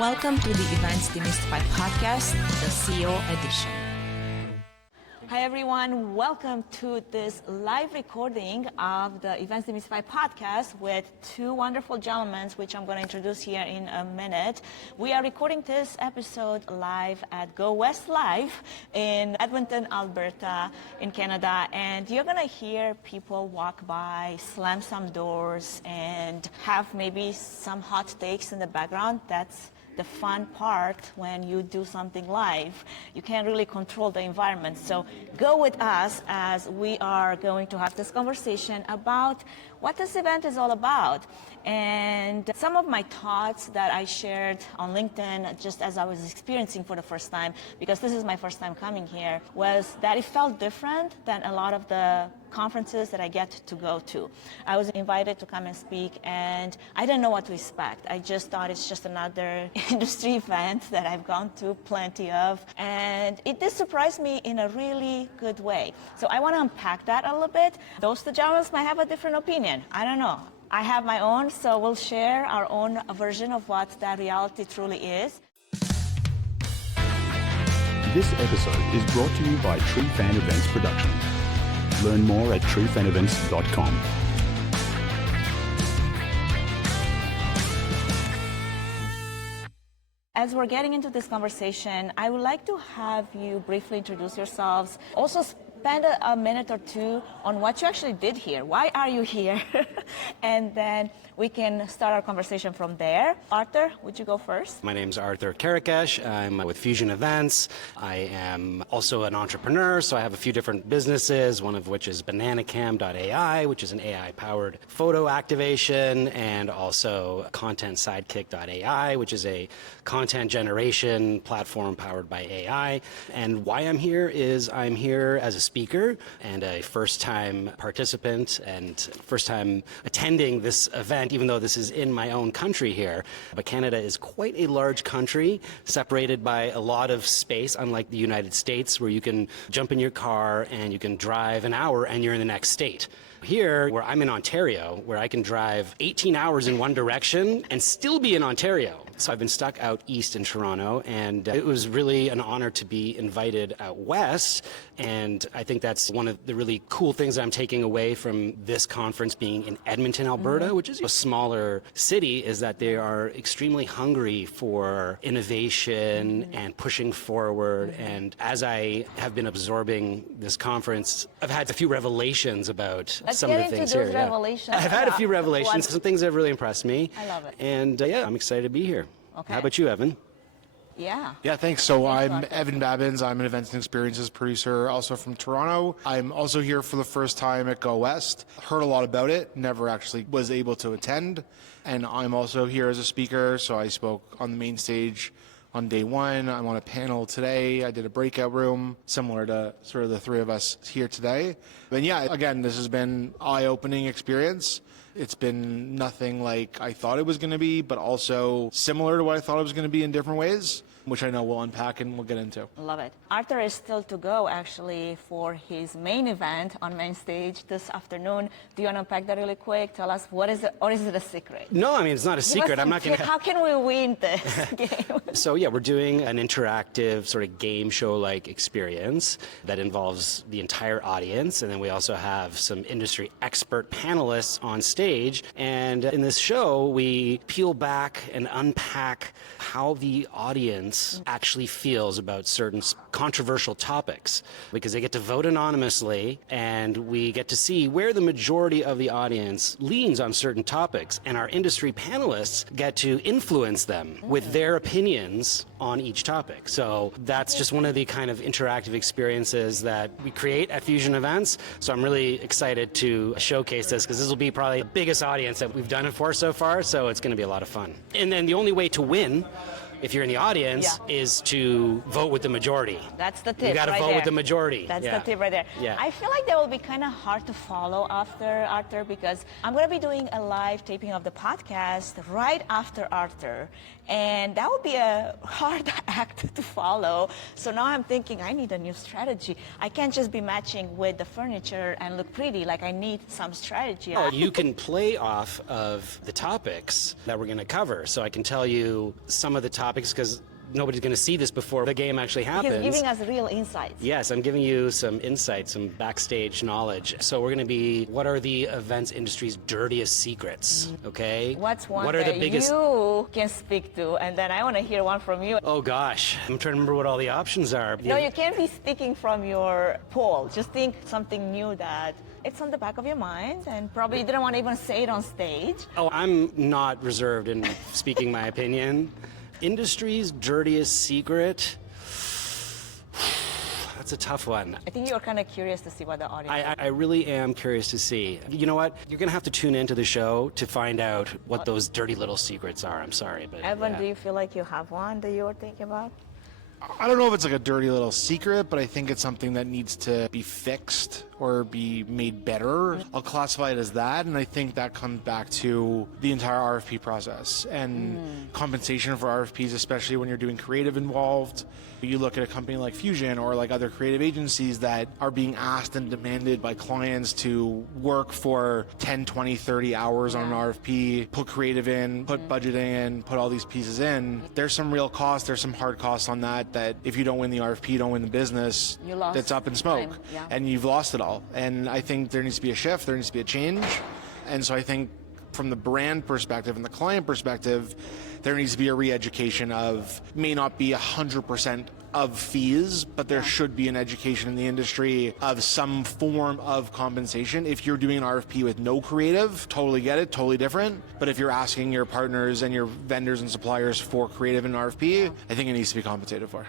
Welcome to the EventsDemystified podcast, the CEO edition. Hi everyone, welcome to this live recording of the EventsDemystified podcast with two wonderful gentlemen, which I'm going to introduce here in a minute. We are recording this episode live at Go West Live in Edmonton, Alberta, in Canada, and you're going to hear people walk by, slam some doors, and have maybe some hot takes in the background. That's the fun part when you do something live. You can't really control the environment. So go with us as we are going to have this conversation about what this event is all about. And some of my thoughts that I shared on LinkedIn just as I was experiencing for the first time, because this is my first time coming here, was that it felt different than a lot of the conferences that I get to go to. I was invited to come and speak and I didn't know what to expect. I just thought it's just another industry event that I've gone to plenty of, and it did surprise me in a really good way. So I want to unpack that a little bit. Those two gentlemen might have a different opinion. I don't know. I have my own, so we'll share our own version of what that reality truly is. This episode is brought to you by True Fan Events Production. Learn more at truefanevents.com. As we're getting into this conversation, I would like to have you briefly introduce yourselves. Also spend a minute or two on what you actually did here. Why are you here? And then we can start our conversation from there. Arthur, would you go first? My name's Arthur Kerekes. I'm with Fusion Events. I am also an entrepreneur, so I have a few different businesses, one of which is bananacam.ai, which is an AI-powered photo activation, and also contentsidekick.ai, which is a content generation platform powered by AI. And why I'm here is I'm here as a speaker and a first-time participant and first-time attending this event, even though this is in my own country here. But Canada is quite a large country, separated by a lot of space, unlike the United States, where you can jump in your car and you can drive an hour and you're in the next state. Here, where I'm in Ontario, where I can drive 18 hours in one direction and still be in Ontario. So I've been stuck out east in Toronto, and it was really an honor to be invited out west. And I think that's one of the really cool things I'm taking away from this conference being in Edmonton, Alberta, which is a smaller city, is that they are extremely hungry for innovation and pushing forward. And as I have been absorbing this conference, I've had a few revelations about some of the things here. Revelations. I've had a few revelations. Some things that have really impressed me. I love it. And yeah, I'm excited to be here. Okay. How about you, Evan? Yeah. Yeah, thanks. So I'm Evan Babins. I'm an events and experiences producer, also from Toronto. I'm also here for the first time at Go West. Heard a lot about it, never actually was able to attend. And I'm also here as a speaker, so I spoke on the main stage on day one. I'm on a panel today. I did a breakout room, similar to sort of the three of us here today. And yeah, again, this has been eye-opening experience. It's been nothing like I thought it was going to be, but also similar to what I thought it was going to be in different ways, which I know we'll unpack and we'll get into. Love it. Arthur is still to go, actually, for his main event on main stage this afternoon. Do you want to unpack that really quick? Tell us, what is it, or is it a secret? No, I mean, it's not a secret. I'm not going to... How can we win this game? So yeah, we're doing an interactive sort of game show-like experience that involves the entire audience, and then we also have some industry expert panelists on stage. And in this show, we peel back and unpack how the audience actually feels about certain controversial topics, because they get to vote anonymously, and we get to see where the majority of the audience leans on certain topics, and our industry panelists get to influence them with their opinions on each topic. So that's just one of the kind of interactive experiences that we create at Fusion Events. So I'm really excited to showcase this, because this will be probably the biggest audience that we've done it for so far, so it's going to be a lot of fun. And then the only way to win, if you're in the audience, is to vote with the majority. That's the tip. You got to vote with the majority. That's the tip right there. Yeah. I feel like that will be kind of hard to follow after Arthur, because I'm going to be doing a live taping of the podcast right after Arthur. And that would be a hard act to follow. So now I'm thinking I need a new strategy. I can't just be matching with the furniture and look pretty. Like, I need some strategy. Oh, you can play off of the topics that we're going to cover. So I can tell you some of the topics topics because nobody's going to see this before the game actually happens. He's giving us real insights. Yes, I'm giving you some insights, some backstage knowledge. So we're going to be, what are the events industry's dirtiest secrets, okay? What's one what are that the biggest... you can speak to? And then I want to hear one from you. Oh gosh, I'm trying to remember what all the options are. No, you can't be speaking from your poll. Just think something new that it's on the back of your mind and probably you didn't want to even say it on stage. Oh, I'm not reserved in speaking my opinion. Industry's dirtiest secret? That's a tough one. I think you're kind of curious to see what the audience I really am curious to see. You know what? You're going to have to tune into the show to find out what those dirty little secrets are. I'm sorry, but Evan, yeah. do you feel like you have one that you were thinking about? I don't know if it's like a dirty little secret, but I think it's something that needs to be fixed or be made better. I'll classify it as that, and I think that comes back to the entire RFP process and compensation for RFPs, especially when you're doing creative involved. You look at a company like Fusion or like other creative agencies that are being asked and demanded by clients to work for 10, 20, 30 hours on an RFP, put creative in, put budgeting in, put all these pieces in. There's some real costs, there's some hard costs on that if you don't win the RFP, you don't win the business, You lost that's up in smoke. time, yeah. And you've lost it all. And I think there needs to be a shift, there needs to be a change. And so I think from the brand perspective and the client perspective, there needs to be a re-education of, may not be 100% of fees, but there should be an education in the industry of some form of compensation. If you're doing an RFP with no creative, totally get it, totally different. But if you're asking your partners and your vendors and suppliers for creative in an RFP, I think it needs to be compensated for.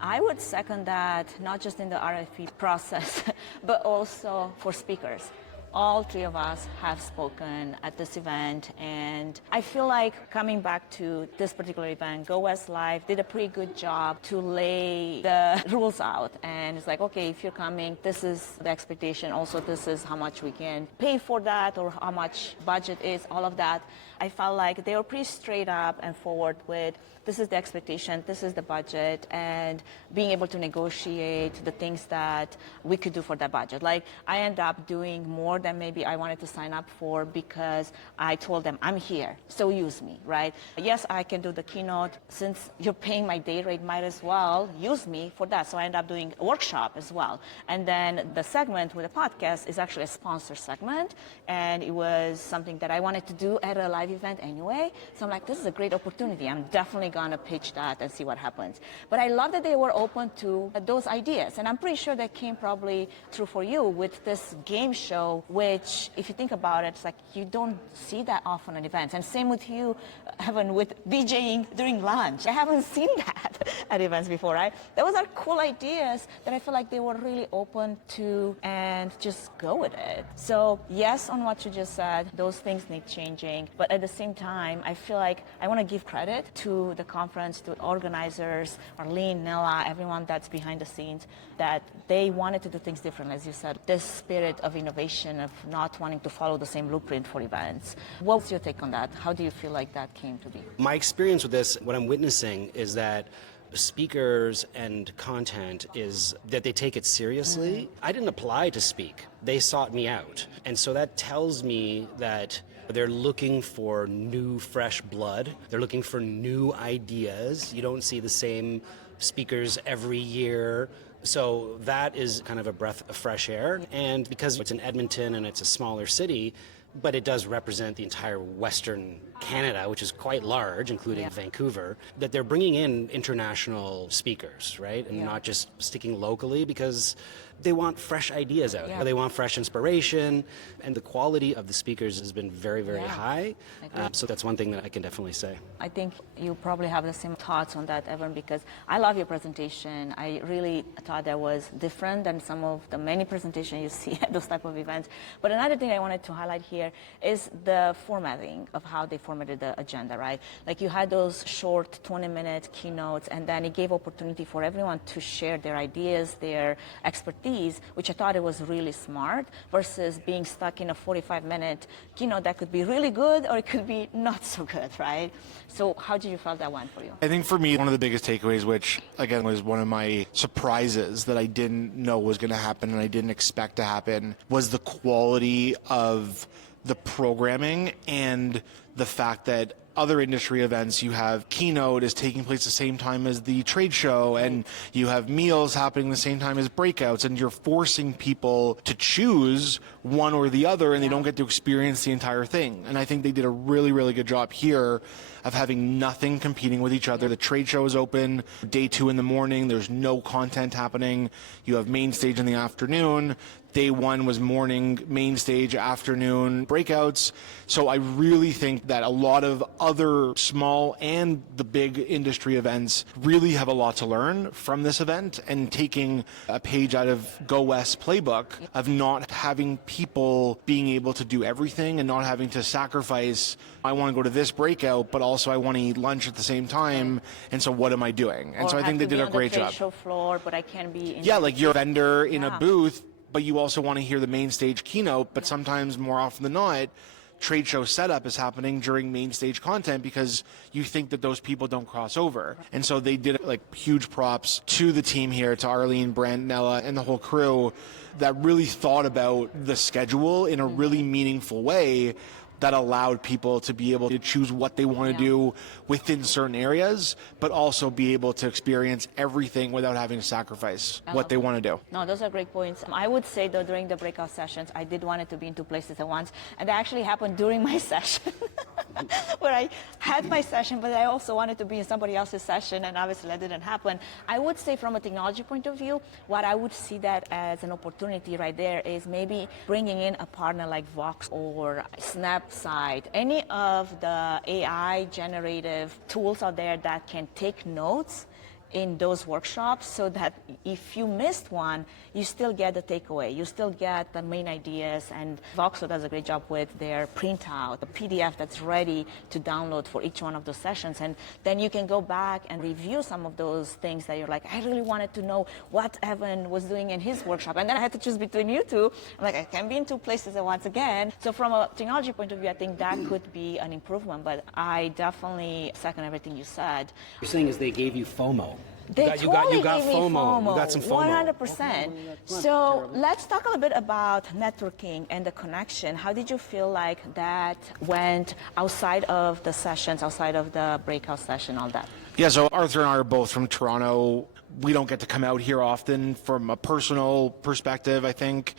I would second that, not just in the RFP process, but also for speakers. All three of us have spoken at this event, and I feel like coming back to this particular event, Go West Live did a pretty good job to lay the rules out. And it's like, okay, if you're coming, this is the expectation. Also, this is how much we can pay for that or how much budget is, all of that. I felt like they were pretty straight up and forward with, this is the expectation, this is the budget, and being able to negotiate the things that we could do for that budget. Like, I end up doing more than maybe I wanted to sign up for because I told them, I'm here, so use me, right? Yes, I can do the keynote. Since you're paying my day rate, might as well use me for that. So I end up doing a workshop as well. And then the segment with the podcast is actually a sponsor segment, and it was something that I wanted to do at a live event anyway. So I'm like, this is a great opportunity. I'm definitely gonna pitch that and see what happens. But I love that they were open to those ideas. And I'm pretty sure that came probably through for you with this game show, which if you think about it, it's like you don't see that often at events. And same with you, Evan, with DJing during lunch. I haven't seen that at events before, right? Those are cool ideas that I feel like they were really open to and just go with it. So yes, on what you just said, those things need changing. But at the same time, I feel like I want to give credit to the conference, to organizers, Arlene, Nella, everyone that's behind the scenes, that they wanted to do things differently, as you said. This spirit of innovation, of not wanting to follow the same blueprint for events. What's your take on that? How do you feel like that came to be? My experience with this, what I'm witnessing is that speakers and content is that they take it seriously. I didn't apply to speak. They sought me out. And so that tells me that they're looking for new, fresh blood. They're looking for new ideas. You don't see the same speakers every year. So that is kind of a breath of fresh air. And because it's in Edmonton and it's a smaller city, but it does represent the entire Western Canada, which is quite large, including Vancouver, that they're bringing in international speakers, right? And not just sticking locally, because they want fresh ideas out. They want fresh inspiration, and the quality of the speakers has been very, very high. So that's one thing that I can definitely say. I think you probably have the same thoughts on that, Evan, because I love your presentation. I really thought that was different than some of the many presentations you see at those type of events. But another thing I wanted to highlight here is the formatting of how they formatted the agenda, right? Like, you had those short 20-minute keynotes, and then it gave opportunity for everyone to share their ideas, their expertise, which I thought it was really smart, versus being stuck in a 45-minute keynote that could be really good or it could be not so good, right? So how did you feel that went for you? I think for me, one of the biggest takeaways, which again was one of my surprises that I didn't know was going to happen and I didn't expect to happen, was the quality of the programming and the fact that other industry events, you have Keynote is taking place the same time as the trade show, and you have meals happening the same time as breakouts, and you're forcing people to choose one or the other, and they don't get to experience the entire thing. And I think they did a really, really good job here of having nothing competing with each other. The trade show is open day 2 in the morning. There's no content happening. You have main stage in the afternoon. Day 1 was morning, main stage, afternoon, breakouts. So I really think that a lot of other small and the big industry events really have a lot to learn from this event, and taking a page out of Go West playbook of not having people being able to do everything and not having to sacrifice, I want to go to this breakout, but also I want to eat lunch at the same time, and so what am I doing? And so I think they did a great job. Show floor, but I can't be in like you're a vendor in a booth, but you also want to hear the main stage keynote, but sometimes more often than not, trade show setup is happening during main stage content because you think that those people don't cross over. And so they did like huge props to the team here, to Arlene, Brent, Nella, and the whole crew that really thought about the schedule in a really meaningful way that allowed people to be able to choose what they want to do within certain areas, but also be able to experience everything without having to sacrifice what they want to do. No, those are great points. I would say, though, during the breakout sessions, I did want it to be in 2 places at once, and that actually happened during my session, where I had my session, but I also wanted to be in somebody else's session, and obviously that didn't happen. I would say from a technology point of view, what I would see that as an opportunity right there is maybe bringing in a partner like Vox or Snapside, any of the AI generative tools out there that can take notes in those workshops, so that if you missed one, you still get the takeaway, you still get the main ideas. And Voxo does a great job with their printout, the PDF that's ready to download for each one of those sessions. And then you can go back and review some of those things that you're like, I really wanted to know what Evan was doing in his workshop, and then I had to choose between you two. I'm like, I can't be in 2 places at once again. So from a technology point of view, I think that could be an improvement, but I definitely second everything you said. You're saying is they gave you FOMO. They you got totally gave me FOMO. You got some FOMO. 100%. So let's talk a little bit about networking and the connection. How did you feel like that went outside of the sessions, outside of the breakout session, all that? Yeah, so Arthur and I are both from Toronto. We don't get to come out here often from a personal perspective, I think.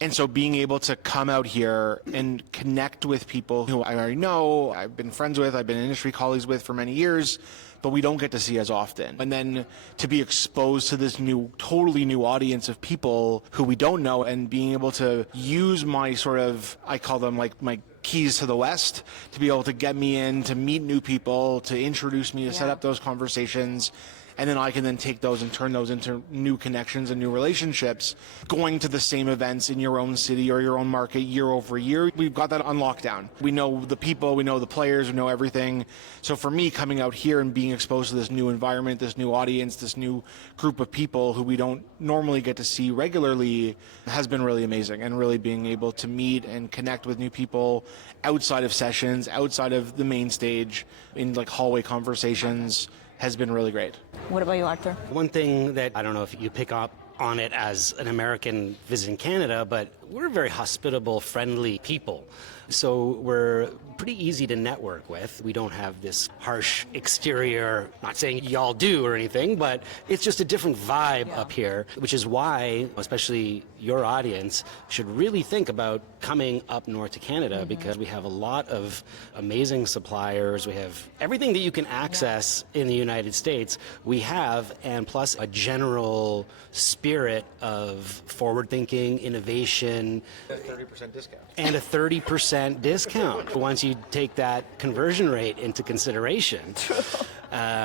And so being able to come out here and connect with people who I already know, I've been friends with, I've been industry colleagues with for many years, but we don't get to see as often. And then to be exposed to this totally new audience of people who we don't know, and being able to use my sort of, I call them like my keys to the West, to be able to get me in, to meet new people, to introduce me, to set up those conversations. And then I can then take those and turn those into new connections and new relationships. Going to the same events in your own city or your own market year over year, we've got that on lockdown. We know the people, we know the players, we know everything. So for me, coming out here and being exposed to this new environment, this new audience, this new group of people who we don't normally get to see regularly has been really amazing. And really being able to meet and connect with new people outside of sessions, outside of the main stage, in like hallway conversations, has been really great. What about you, Arthur? One thing that I don't know if you pick up on it as an American visiting Canada, but we're very hospitable, friendly people. So we're pretty easy to network with. We don't have this harsh exterior, not saying y'all do or anything, but it's just a different vibe up here, which is why, especially your audience, should really think about coming up north to Canada, because we have a lot of amazing suppliers. We have everything that you can access in the United States, we have, and plus a general spirit of forward-thinking, innovation. A 30% discount. And a 30% discount once you take that conversion rate into consideration.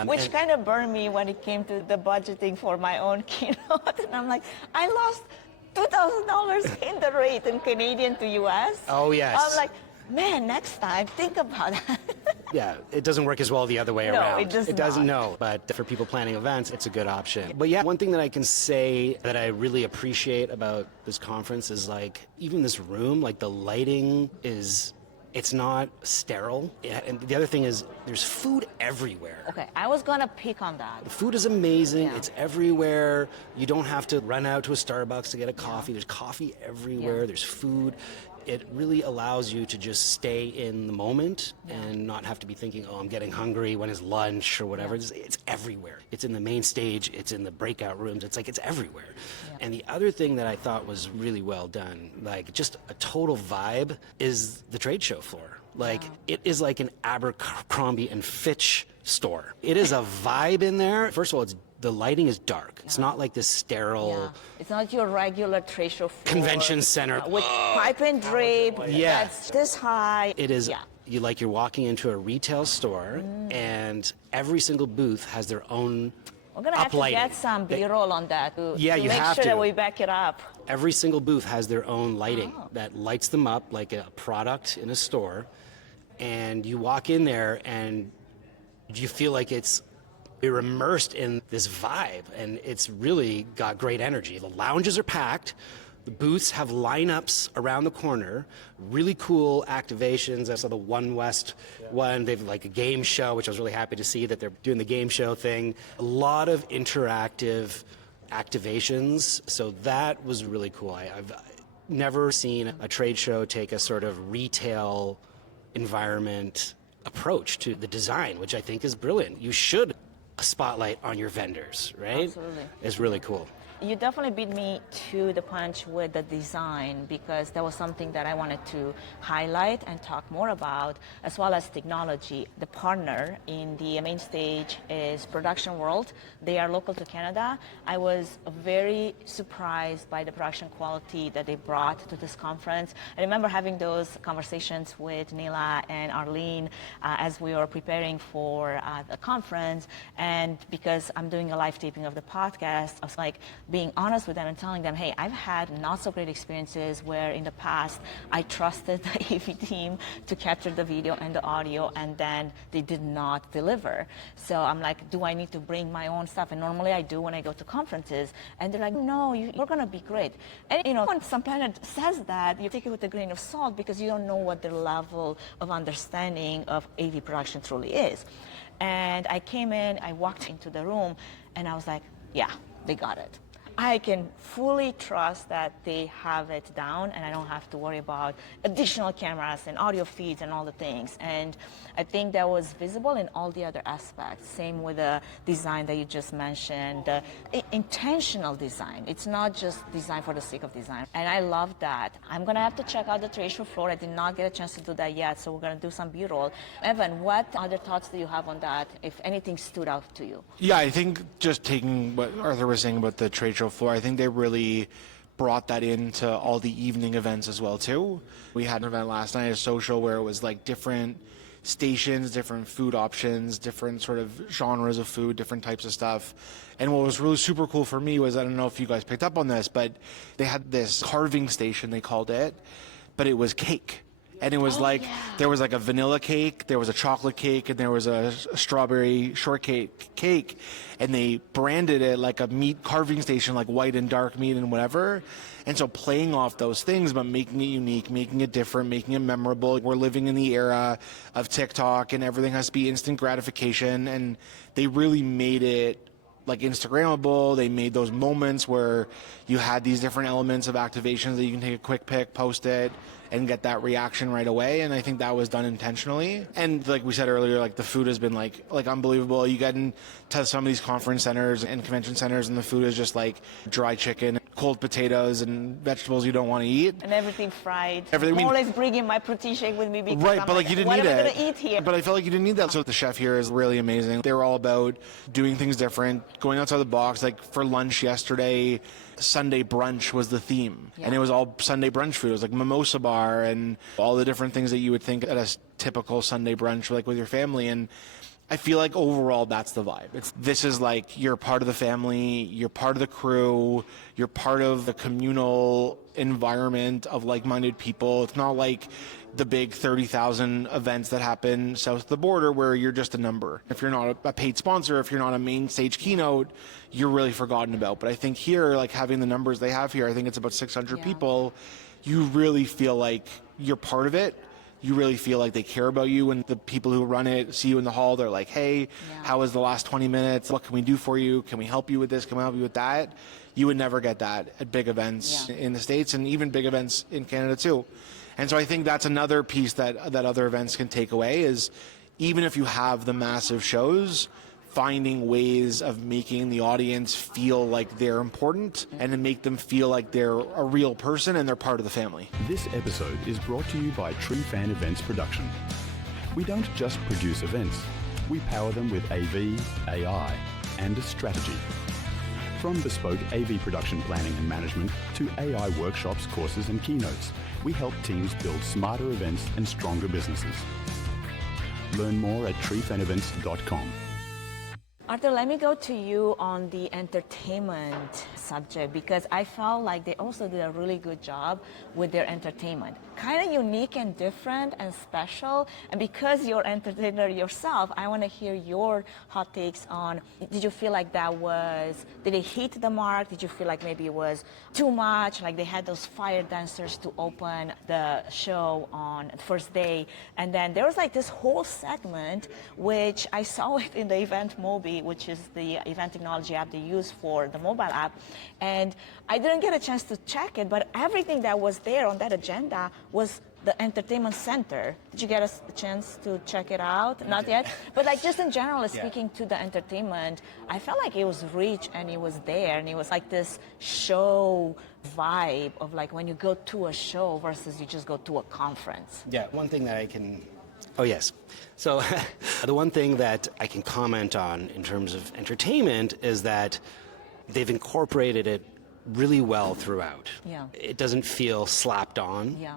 Which kind of burned me when it came to the budgeting for my own keynote. And I'm like, I lost $2,000 in the rate in Canadian to US. Oh, yes. I'm like, man, next time, think about that. Yeah, it doesn't work as well the other way No, around. it doesn't, no. But for people planning events, it's a good option. But yeah, one thing that I can say that I really appreciate about this conference is like, even this room, like the lighting is, it's not sterile. And the other thing is there's food everywhere. Okay, I was gonna pick on that. The food is amazing. Yeah. It's everywhere. You don't have to run out to a Starbucks to get a coffee. There's coffee everywhere. There's food. it really allows you to just stay in the moment and not have to be thinking, oh, I'm getting hungry, when is lunch or whatever. It's everywhere. It's in the main stage, it's in the breakout rooms, it's everywhere. And the other thing that I thought was really well done, like just a total vibe, is the trade show floor. Like it is like an Abercrombie and Fitch store. It is a vibe in there. First of all, the lighting is dark. It's not like this sterile It's not your regular trade show floor convention center with pipe and drape that's this high. It is you're walking into a retail store and every single booth has their own We're going to have to get some B-roll on that to you make have sure to. that we back it up. Every single booth has their own lighting that lights them up like a product in a store. And you walk in there and you feel like you're immersed in this vibe, and it's really got great energy. The lounges are packed. The booths have lineups around the corner, really cool activations. I saw the One West one. They've like a game show, which I was really happy to see that they're doing the game show thing. A lot of interactive activations, so that was really cool. I've never seen a trade show take a sort of retail environment approach to the design, which I think is brilliant. You should spotlight on your vendors, right? Absolutely. It's really cool. You definitely beat me to the punch with the design, because that was something that I wanted to highlight and talk more about, as well as technology. The partner in the main stage is Production World. They are local to Canada. I was very surprised by the production quality that they brought to this conference. I remember having those conversations with Nila and Arlene as we were preparing for the conference, and because I'm doing a live taping of the podcast, I was like, being honest with them and telling them, hey, I've had not so great experiences where in the past I trusted the AV team to capture the video and the audio, and then they did not deliver. So I'm like, do I need to bring my own stuff? And normally I do when I go to conferences. And they're like, no, you're going to be great. And when some planet says that, you take it with a grain of salt, because you don't know what their level of understanding of AV production truly is. And I came in, I walked into the room, and I was like, yeah, they got it. I can fully trust that they have it down, and I don't have to worry about additional cameras and audio feeds and all the things. And I think that was visible in all the other aspects. Same with the design that you just mentioned, the intentional design. It's not just design for the sake of design. And I love that. I'm going to have to check out the trade show floor. I did not get a chance to do that yet, so we're going to do some B-roll. Evan, what other thoughts do you have on that, if anything stood out to you? Yeah, I think just taking what Arthur was saying about the trade show floor, I think they really brought that into all the evening events as well too. We had an event last night, a social, where it was like different stations, different food options, different sort of genres of food, different types of stuff. And what was really super cool for me was, I don't know if you guys picked up on this, but they had this carving station, they called it, but it was cake. And it was there was like a vanilla cake, there was a chocolate cake, and there was a strawberry shortcake cake. And they branded it like a meat carving station, like white and dark meat and whatever. And so playing off those things, but making it unique, making it different, making it memorable. We're living in the era of TikTok, and everything has to be instant gratification. And they really made it like Instagrammable. They made those moments where you had these different elements of activations that you can take a quick pic, post it, and get that reaction right away. And I think that was done intentionally. And like we said earlier, like the food has been like unbelievable. You get into some of these conference centers and convention centers, and the food is just like dry chicken, cold potatoes, and vegetables you don't want to eat. And everything fried. Everything. I'm always bringing my protein shake with me, because right, I'm but like you didn't what need am I it. going to eat here? But I felt like you didn't need that. So the chef here is really amazing. They were all about doing things different, going outside the box. Like for lunch yesterday, Sunday brunch was the theme. Yeah. And it was all Sunday brunch food. It was like mimosa bar and all the different things that you would think at a typical Sunday brunch, like with your family. And I feel like overall that's the vibe. This is like you're part of the family, you're part of the crew, you're part of the communal environment of like-minded people. It's not like the big 30,000 events that happen south of the border where you're just a number. If you're not a paid sponsor, if you're not a main stage keynote, you're really forgotten about. But I think here, like having the numbers they have here, I think it's about 600 people, you really feel like you're part of it. You really feel like they care about you, and the people who run it see you in the hall. They're like, hey, how was the last 20 minutes? What can we do for you? Can we help you with this? Can we help you with that? You would never get that at big events in the States, and even big events in Canada too. And so I think that's another piece that other events can take away is even if you have the massive shows, finding ways of making the audience feel like they're important and to make them feel like they're a real person and they're part of the family. This episode is brought to you by True Fan Events Production. We don't just produce events, we power them with AV, AI, and strategy. From bespoke AV production planning and management to AI workshops, courses, and keynotes, we help teams build smarter events and stronger businesses. Learn more at truefanevents.com. Arthur, let me go to you on the entertainment subject because I felt like they also did a really good job with their entertainment. Kind of unique and different and special. And because you're an entertainer yourself, I want to hear your hot takes on, did you feel like did it hit the mark? Did you feel like maybe it was too much? Like they had those fire dancers to open the show on the first day. And then there was like this whole segment, which I saw it in the Event Mobi, which is the event technology app they use for the mobile app. And I didn't get a chance to check it, but everything that was there on that agenda was the entertainment center. Did you get a chance to check it out? Not yet? But like just in general, speaking to the entertainment, I felt like it was rich and it was there and it was like this show vibe of like when you go to a show versus you just go to a conference. Yeah, one thing that I can... Oh, yes. So the one thing that I can comment on in terms of entertainment is that they've incorporated it really well throughout. Yeah. It doesn't feel slapped on. Yeah.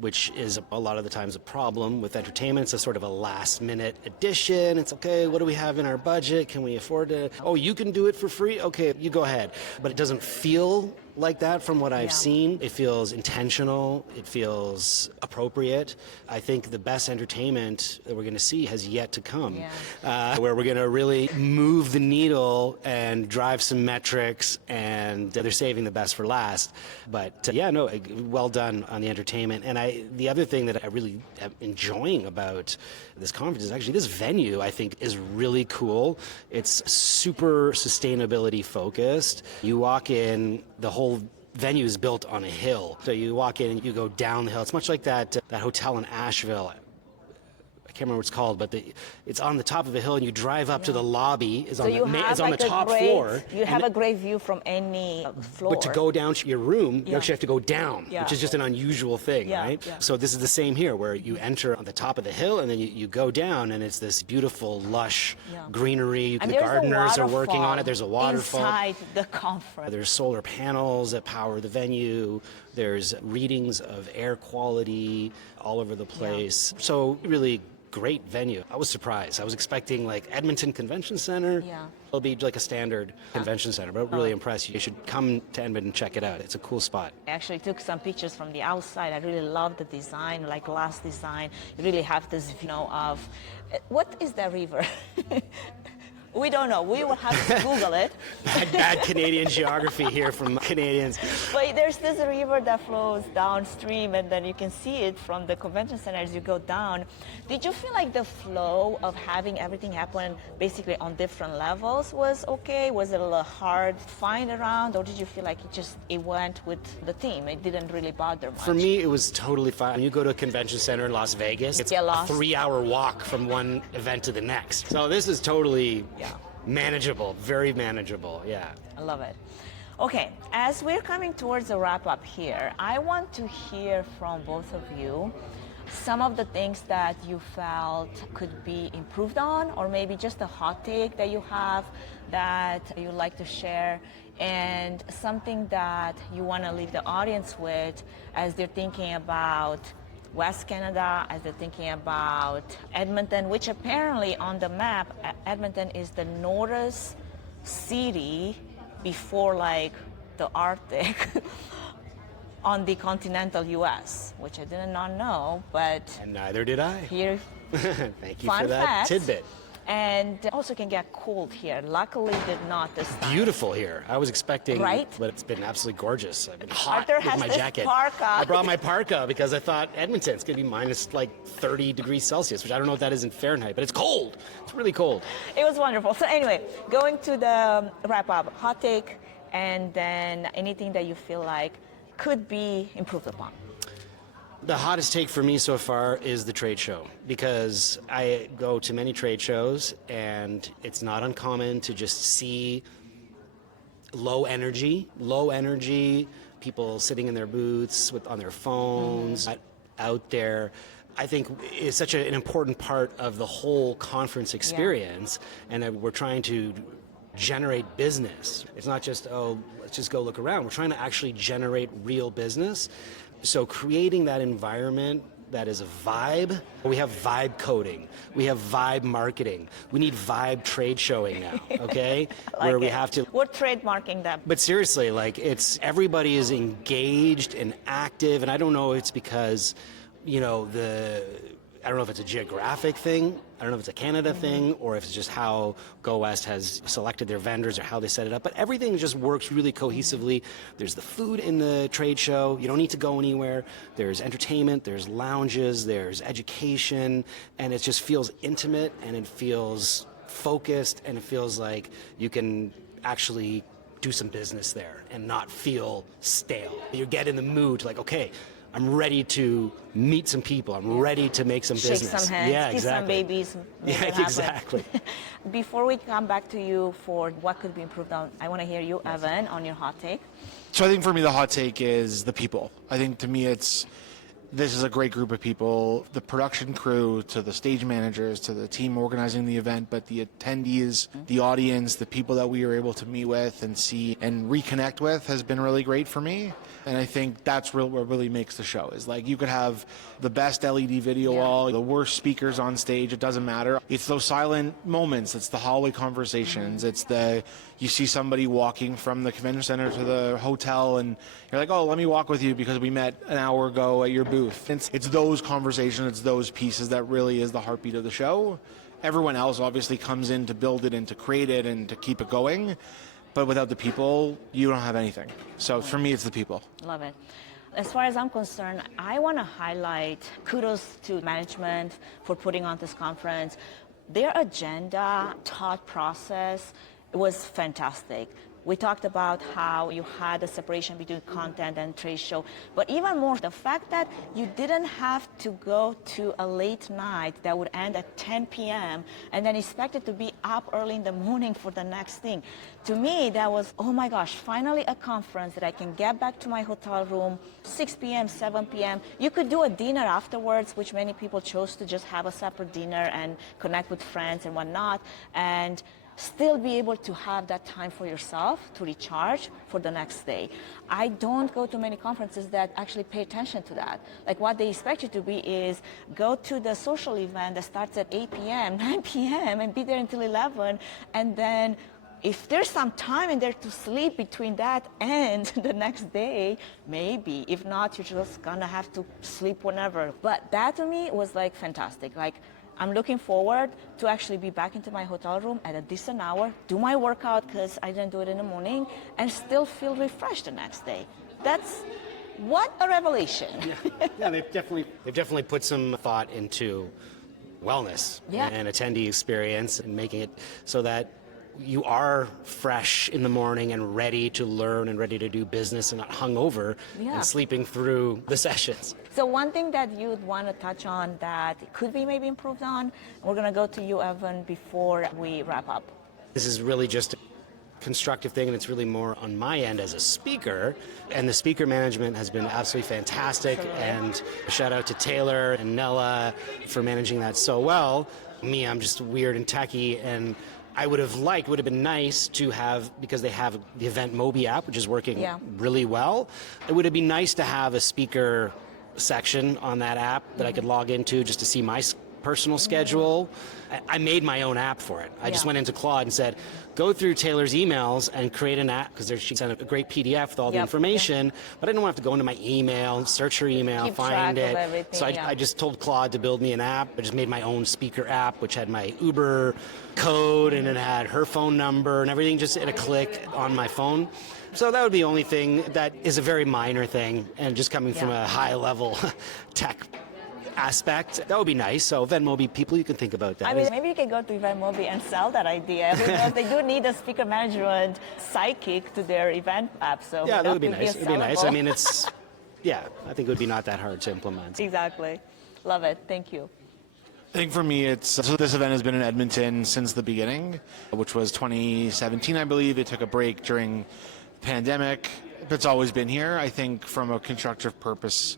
Which is a lot of the times a problem with entertainment. It's a sort of a last-minute addition. It's okay, what do we have in our budget? Can we afford to? Oh, you can do it for free? Okay, you go ahead. But it doesn't feel like that from what I've seen. It feels intentional. It feels appropriate. I think the best entertainment that we're going to see has yet to come, where we're going to really move the needle and drive some metrics, and they're saving the best for last. But well done on the entertainment. And the other thing that I really am enjoying about this conference is actually this venue, I think, is really cool. It's super sustainability focused. You walk in, the whole venue is built on a hill. So you walk in and you go down the hill. It's much like that hotel in Asheville. I can't remember what it's called, but it's on the top of a hill, and you drive up to the lobby. It's on the top floor. You have a great view from any floor. But to go down to your room, you actually have to go down, which is just an unusual thing, right? Yeah. So this is the same here, where you enter on the top of the hill, and then you go down, and it's this beautiful, lush greenery. The gardeners are working on it. There's a waterfall inside the conference. There's solar panels that power the venue. There's readings of air quality all over the place. So really great venue. I was surprised. I was expecting like Edmonton Convention Center. Yeah. It'll be like a standard convention center, but really impressed. You should come to Edmonton and check it out. It's a cool spot. I actually took some pictures from the outside. I really love the design, like glass design. You really have this view of, what is that river? We don't know. We will have to Google it. Bad Canadian geography here from Canadians. But there's this river that flows downstream, and then you can see it from the convention center as you go down. Did you feel like the flow of having everything happen basically on different levels was okay? Was it a little hard to find around, or did you feel like it went with the theme? It didn't really bother much? For me, it was totally fine. When you go to a convention center in Las Vegas, it's a 3-hour walk from one event to the next. So this is totally... manageable, very manageable, I love it. Okay, as we're coming towards a wrap up here, I want to hear from both of you some of the things that you felt could be improved on, or maybe just a hot take that you have that you'd like to share, and something that you want to leave the audience with as they're thinking about West Canada, as they're thinking about Edmonton, which apparently on the map, Edmonton is the northern city before like the Arctic on the continental U.S., which I did not know, but... And neither did I. Here, thank you for that tidbit. And also can get cold here. Luckily, did not this time. Beautiful here. I was expecting, right? But it's been absolutely gorgeous. I've been hot Arthur with my jacket. Parka. I brought my parka because I thought Edmonton, it's going to be minus like 30 degrees Celsius, which I don't know what that is in Fahrenheit, but it's cold. It's really cold. It was wonderful. So anyway, going to the wrap up, hot take, and then anything that you feel like could be improved upon. The hottest take for me so far is the trade show, because I go to many trade shows and it's not uncommon to just see low energy people sitting in their booths on their phones, out there. I think is such an important part of the whole conference experience, and that we're trying to generate business. It's not just, oh, let's just go look around. We're trying to actually generate real business. So creating that environment that is a vibe. We have vibe coding. We have vibe marketing. We need vibe trade showing now, okay? Where we have to... We're trademarking them. But seriously, like, it's everybody is engaged and active, and I don't know if it's because, you know, I don't know if it's a geographic thing, I don't know if it's a Canada thing, or if it's just how Go West has selected their vendors or how they set it up, but everything just works really cohesively. There's the food in the trade show, you don't need to go anywhere, there's entertainment, there's lounges, there's education, and it just feels intimate, and it feels focused, and it feels like you can actually do some business there and not feel stale. You get in the mood, like, okay, I'm ready to meet some people. I'm ready to make some business. Shake some hands, yeah, kiss some babies. Yeah, exactly. Before we come back to you for what could be improved on, I want to hear you, Evan, on your hot take. So I think for me, the hot take is the people. I think to me, this is a great group of people, the production crew, to the stage managers, to the team organizing the event, but the attendees, the audience, the people that we were able to meet with and see and reconnect with has been really great for me. And I think that's what really makes the show, is like you could have the best LED video wall, the worst speakers on stage, it doesn't matter. It's those silent moments, it's the hallway conversations, it's you see somebody walking from the convention center to the hotel and you're like, oh, let me walk with you because we met an hour ago at your booth. It's those conversations, it's those pieces that really is the heartbeat of the show. Everyone else obviously comes in to build it and to create it and to keep it going. But without the people, you don't have anything. So for me, it's the people. Love it. As far as I'm concerned, I want to highlight kudos to management for putting on this conference. Their agenda, thought process was fantastic. We talked about how you had a separation between content and trade show, but even more, the fact that you didn't have to go to a late night that would end at 10 p.m. and then expected to be up early in the morning for the next thing. To me, that was, oh my gosh, finally a conference that I can get back to my hotel room, 6 p.m., 7 p.m. You could do a dinner afterwards, which many people chose to just have a separate dinner and connect with friends and whatnot, and still be able to have that time for yourself to recharge for the next day. I don't go to many conferences that actually pay attention to that. Like what they expect you to be is go to the social event that starts at 8 p.m., 9 p.m. and be there until 11, and then if there's some time in there to sleep between that and the next day, maybe. If not, you're just gonna have to sleep whenever. But that to me was like fantastic. Like, I'm looking forward to actually be back into my hotel room at a decent hour, do my workout because I didn't do it in the morning, and still feel refreshed the next day. That's what a revelation. Yeah, they've definitely put some thought into wellness and attendee experience and making it so that you are fresh in the morning and ready to learn and ready to do business and not hungover and sleeping through the sessions. So one thing that you'd want to touch on that could be maybe improved on, we're going to go to you, Evan, before we wrap up. This is really just a constructive thing, and it's really more on my end as a speaker, and the speaker management has been absolutely fantastic, and shout out to Taylor and Nella for managing that so well. Me, I'm just weird and techy, and I would have been nice to have, because they have the EventMobi app, which is working really well, it would have been nice to have a speaker section on that app that I could log into just to see my personal schedule. I made my own app for it. I just went into Claude and said, go through Taylor's emails and create an app, because she sent a great PDF with all the information, but I didn't want to have to go into my email, search her email, keep find track it. of everything, So I just told Claude to build me an app. I just made my own speaker app, which had my Uber code, and it had her phone number and everything just at a click on my phone. So that would be the only thing that is a very minor thing, and just coming from a high-level tech aspect, that would be nice. So EventMobi people, you can think about that. I mean, maybe you can go to EventMobi and sell that idea, because they do need a speaker management sidekick to their event app. So yeah, that would be nice. It would be nice. I mean, it's yeah, I think it would be not that hard to implement. Exactly. Love it. Thank you. I think for me, so this event has been in Edmonton since the beginning, which was 2017, I believe. It took a break during the pandemic. It's always been here. I think from a constructive purpose,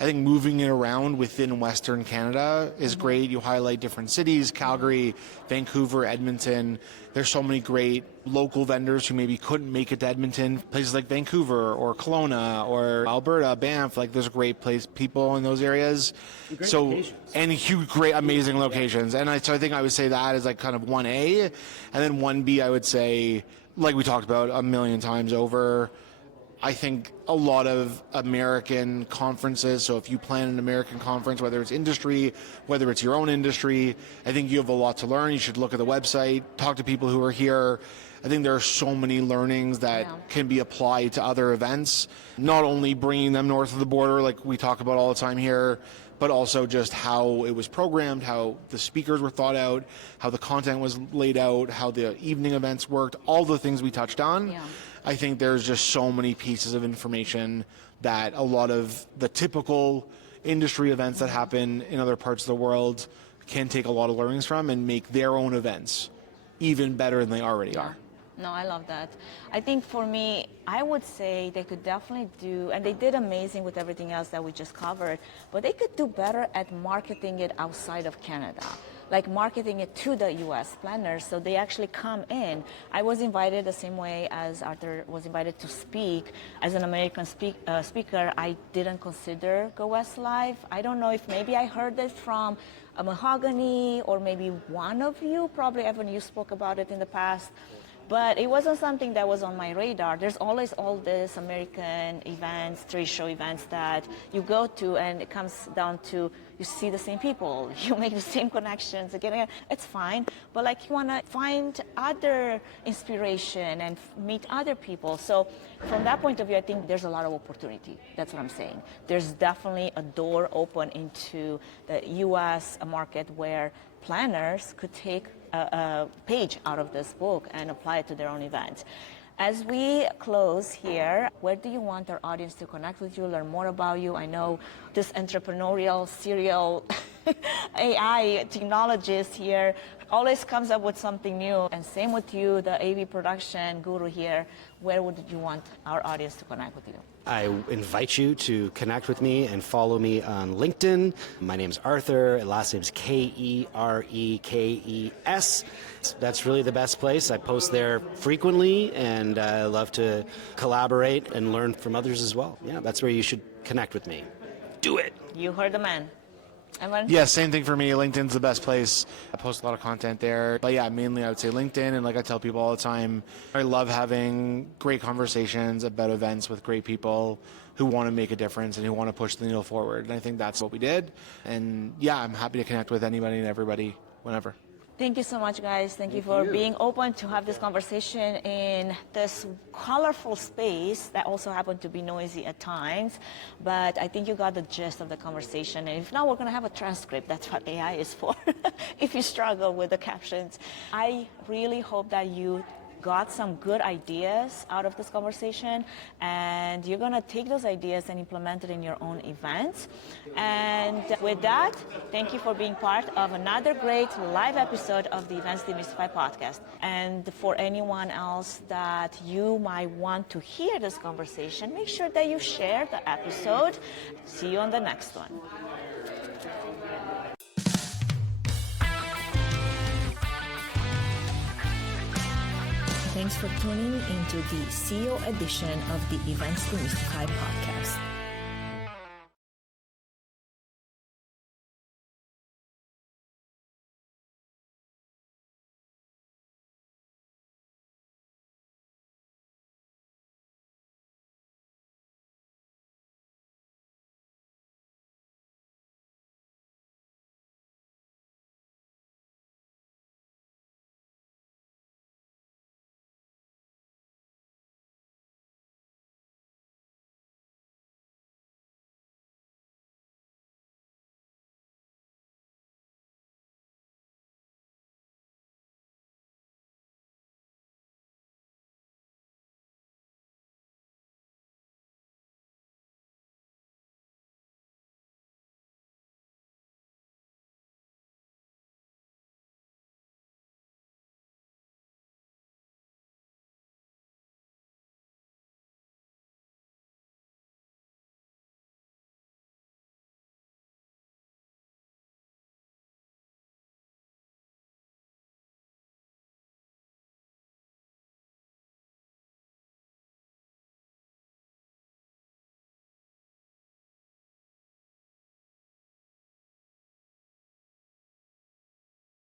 I think moving it around within Western Canada is great. You highlight different cities, Calgary, Vancouver, Edmonton. There's so many great local vendors who maybe couldn't make it to Edmonton. Places like Vancouver or Kelowna or Alberta, Banff, like there's great people in those areas. Great locations. And huge, great, amazing locations. And so I think I would say that is like kind of 1A. And then 1B, I would say, like we talked about a million times over, I think a lot of American conferences, so if you plan an American conference, whether it's industry, whether it's your own industry, I think you have a lot to learn. You should look at the website, talk to people who are here. I think there are so many learnings that can be applied to other events, not only bringing them north of the border like we talk about all the time here, but also just how it was programmed, how the speakers were thought out, how the content was laid out, how the evening events worked, all the things we touched on. Yeah. I think there's just so many pieces of information that a lot of the typical industry events that happen in other parts of the world can take a lot of learnings from and make their own events even better than they already are. No, I love that. I think for me, I would say they could definitely do, and they did amazing with everything else that we just covered, but they could do better at marketing it outside of Canada, like marketing it to the US planners so they actually come in. I was invited the same way as Arthur was invited to speak. As an American speaker, I didn't consider Go West Live. I don't know if maybe I heard it from a Mahogany or maybe one of you, probably Evan, you spoke about it in the past. But it wasn't something that was on my radar. There's always all these American events, trade show events that you go to, and it comes down to you see the same people, you make the same connections again. It's fine, but like you want to find other inspiration and meet other people. So from that point of view, I think there's a lot of opportunity. That's what I'm saying. There's definitely a door open into the U.S. market where planners could take a page out of this book and apply it to their own event. As we close here, where do you want our audience to connect with you, learn more about you? I know this entrepreneurial, serial AI technologist here always comes up with something new. And same with you, the AV production guru here. Where would you want our audience to connect with you? I invite you to connect with me and follow me on LinkedIn. My name's Arthur. Last name's Kerekes. That's really the best place. I post there frequently, and I love to collaborate and learn from others as well. Yeah, that's where you should connect with me. Do it. You heard the man. Evan? Yeah, same thing for me. LinkedIn's the best place. I post a lot of content there. But yeah, mainly I would say LinkedIn. And like I tell people all the time, I love having great conversations about events with great people who want to make a difference and who want to push the needle forward. And I think that's what we did. And yeah, I'm happy to connect with anybody and everybody whenever. Thank you so much, guys. Thank you for being open to have this conversation in this colorful space that also happened to be noisy at times. But I think you got the gist of the conversation. And if not, we're going to have a transcript. That's what AI is for, if you struggle with the captions. I really hope that you got some good ideas out of this conversation, and you're gonna take those ideas and implement it in your own events. And with that, thank you for being part of another great live episode of the Events Demystified podcast. And for anyone else that you might want to hear this conversation, make sure that you share the episode. See you on the next one. Thanks for tuning into the CEO edition of the Events Demystified podcast.